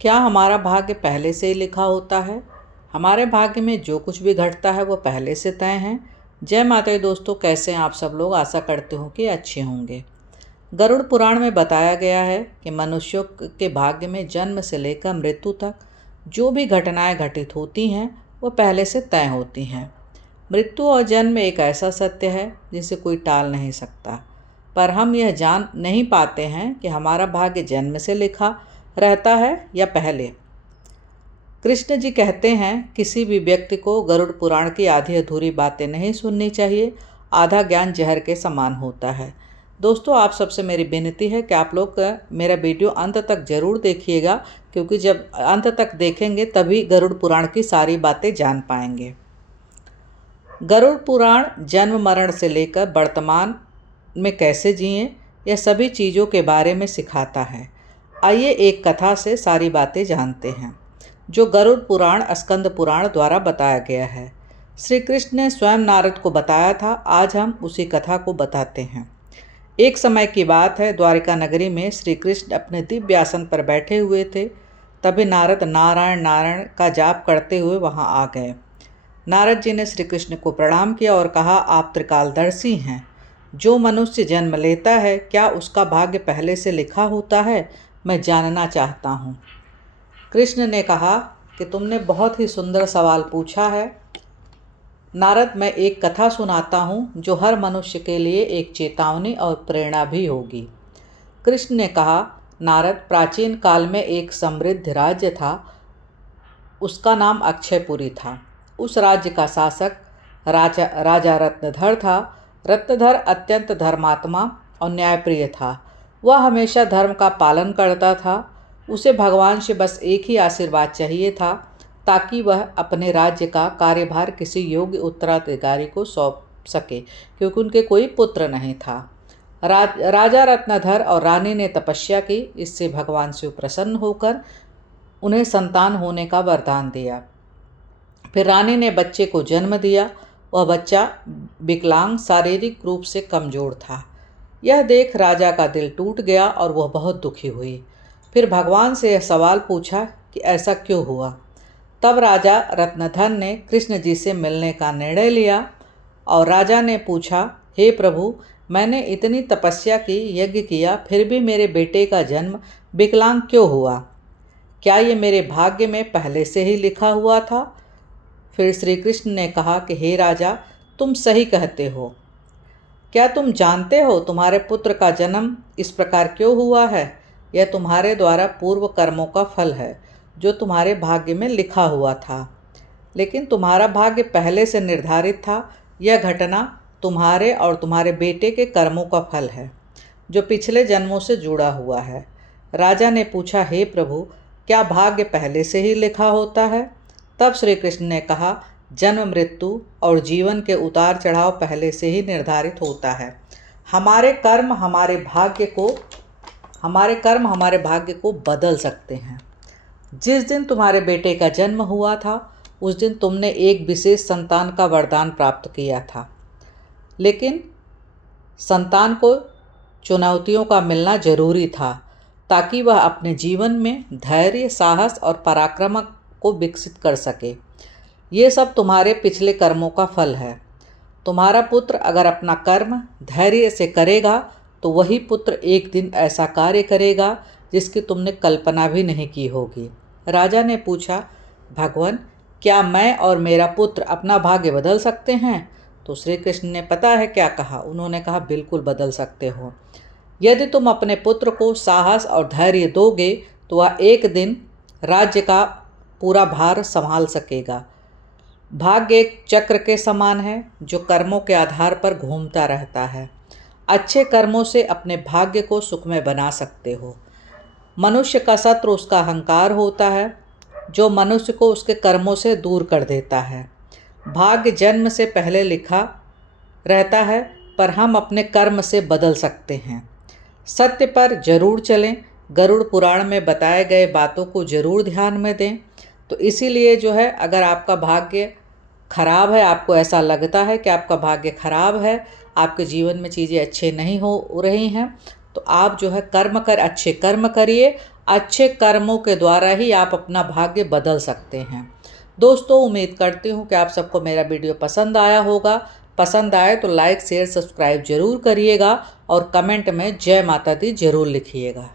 क्या हमारा भाग्य पहले से ही लिखा होता है? हमारे भाग्य में जो कुछ भी घटता है वो पहले से तय है। जय माता दी दोस्तों, कैसे हैं आप सब लोग? आशा करते हो कि अच्छे होंगे। गरुड़ पुराण में बताया गया है कि मनुष्यों के भाग्य में जन्म से लेकर मृत्यु तक जो भी घटनाएं घटित होती हैं वो पहले से तय होती हैं। मृत्यु और जन्म एक ऐसा सत्य है जिसे कोई टाल नहीं सकता, पर हम यह जान नहीं पाते हैं कि हमारा भाग्य जन्म से लिखा रहता है या पहले। कृष्ण जी कहते हैं, किसी भी व्यक्ति को गरुड़ पुराण की आधी अधूरी बातें नहीं सुननी चाहिए। आधा ज्ञान जहर के समान होता है। दोस्तों, आप सबसे मेरी विनती है कि आप लोग मेरा वीडियो अंत तक ज़रूर देखिएगा, क्योंकि जब अंत तक देखेंगे तभी गरुड़ पुराण की सारी बातें जान पाएंगे। गरुड़ पुराण जन्म मरण से लेकर वर्तमान में कैसे जिएं, यह सभी चीज़ों के बारे में सिखाता है। आइए एक कथा से सारी बातें जानते हैं, जो गरुड़ पुराण स्कंद पुराण द्वारा बताया गया है। श्री कृष्ण ने स्वयं नारद को बताया था। आज हम उसी कथा को बताते हैं। एक समय की बात है, द्वारिका नगरी में श्री कृष्ण अपने दिव्य आसन पर बैठे हुए थे। तभी नारद नारायण नारायण का जाप करते हुए वहां आ गए। नारद जी ने श्री कृष्ण को प्रणाम किया और कहा, आप त्रिकालदर्शी हैं। जो मनुष्य जन्म लेता है, क्या उसका भाग्य पहले से लिखा होता है? मैं जानना चाहता हूँ। कृष्ण ने कहा कि तुमने बहुत ही सुंदर सवाल पूछा है नारद। मैं एक कथा सुनाता हूँ जो हर मनुष्य के लिए एक चेतावनी और प्रेरणा भी होगी। कृष्ण ने कहा, नारद, प्राचीन काल में एक समृद्ध राज्य था। उसका नाम अक्षयपुरी था। उस राज्य का शासक राजा रत्नधर था। रत्नधर अत्यंत धर्मात्मा और न्यायप्रिय था। वह हमेशा धर्म का पालन करता था। उसे भगवान से बस एक ही आशीर्वाद चाहिए था, ताकि वह अपने राज्य का कार्यभार किसी योग्य उत्तराधिकारी को सौंप सके, क्योंकि उनके कोई पुत्र नहीं था। राजा रत्नधर और रानी ने तपस्या की। इससे भगवान शिव प्रसन्न होकर उन्हें संतान होने का वरदान दिया। फिर रानी ने बच्चे को जन्म दिया। वह बच्चा विकलांग, शारीरिक रूप से कमज़ोर था। यह देख राजा का दिल टूट गया और वह बहुत दुखी हुई। फिर भगवान से यह सवाल पूछा कि ऐसा क्यों हुआ। तब राजा रत्नधर ने कृष्ण जी से मिलने का निर्णय लिया और राजा ने पूछा, हे प्रभु, मैंने इतनी तपस्या की, यज्ञ किया, फिर भी मेरे बेटे का जन्म विकलांग क्यों हुआ? क्या ये मेरे भाग्य में पहले से ही लिखा हुआ था? फिर श्री कृष्ण ने कहा कि हे राजा, तुम सही कहते हो। क्या तुम जानते हो तुम्हारे पुत्र का जन्म इस प्रकार क्यों हुआ है? यह तुम्हारे द्वारा पूर्व कर्मों का फल है, जो तुम्हारे भाग्य में लिखा हुआ था। लेकिन तुम्हारा भाग्य पहले से निर्धारित था। यह घटना तुम्हारे और तुम्हारे बेटे के कर्मों का फल है, जो पिछले जन्मों से जुड़ा हुआ है। राजा ने पूछा, हे प्रभु, क्या भाग्य पहले से ही लिखा होता है? तब श्री कृष्ण ने कहा, जन्म मृत्यु और जीवन के उतार चढ़ाव पहले से ही निर्धारित होता है। हमारे कर्म हमारे भाग्य को बदल सकते हैं। जिस दिन तुम्हारे बेटे का जन्म हुआ था, उस दिन तुमने एक विशेष संतान का वरदान प्राप्त किया था। लेकिन संतान को चुनौतियों का मिलना जरूरी था, ताकि वह अपने जीवन में धैर्य, साहस और पराक्रम को विकसित कर सके। ये सब तुम्हारे पिछले कर्मों का फल है। तुम्हारा पुत्र अगर अपना कर्म धैर्य से करेगा, तो वही पुत्र एक दिन ऐसा कार्य करेगा जिसकी तुमने कल्पना भी नहीं की होगी। राजा ने पूछा, भगवान, क्या मैं और मेरा पुत्र अपना भाग्य बदल सकते हैं? तो श्री कृष्ण ने पता है क्या कहा। उन्होंने कहा, बिल्कुल बदल सकते हो। यदि तुम अपने पुत्र को साहस और धैर्य दोगे, तो वह एक दिन राज्य का पूरा भार संभाल सकेगा। भाग्य एक चक्र के समान है, जो कर्मों के आधार पर घूमता रहता है। अच्छे कर्मों से अपने भाग्य को सुखमय बना सकते हो। मनुष्य का शत्रु उसका अहंकार होता है, जो मनुष्य को उसके कर्मों से दूर कर देता है। भाग्य जन्म से पहले लिखा रहता है, पर हम अपने कर्म से बदल सकते हैं। सत्य पर जरूर चलें। गरुड़ पुराण में बताए गए बातों को जरूर ध्यान में दें। तो इसीलिए जो है, अगर आपका भाग्य खराब है, आपको ऐसा लगता है कि आपका भाग्य खराब है, आपके जीवन में चीज़ें अच्छे नहीं हो रही हैं, तो आप जो है अच्छे कर्म करिए, अच्छे कर्मों के द्वारा ही आप अपना भाग्य बदल सकते हैं। दोस्तों, उम्मीद करती हूँ कि आप सबको मेरा वीडियो पसंद आया होगा। पसंद आए तो लाइक शेयर सब्सक्राइब जरूर करिएगा और कमेंट में जय माता दी जरूर लिखिएगा।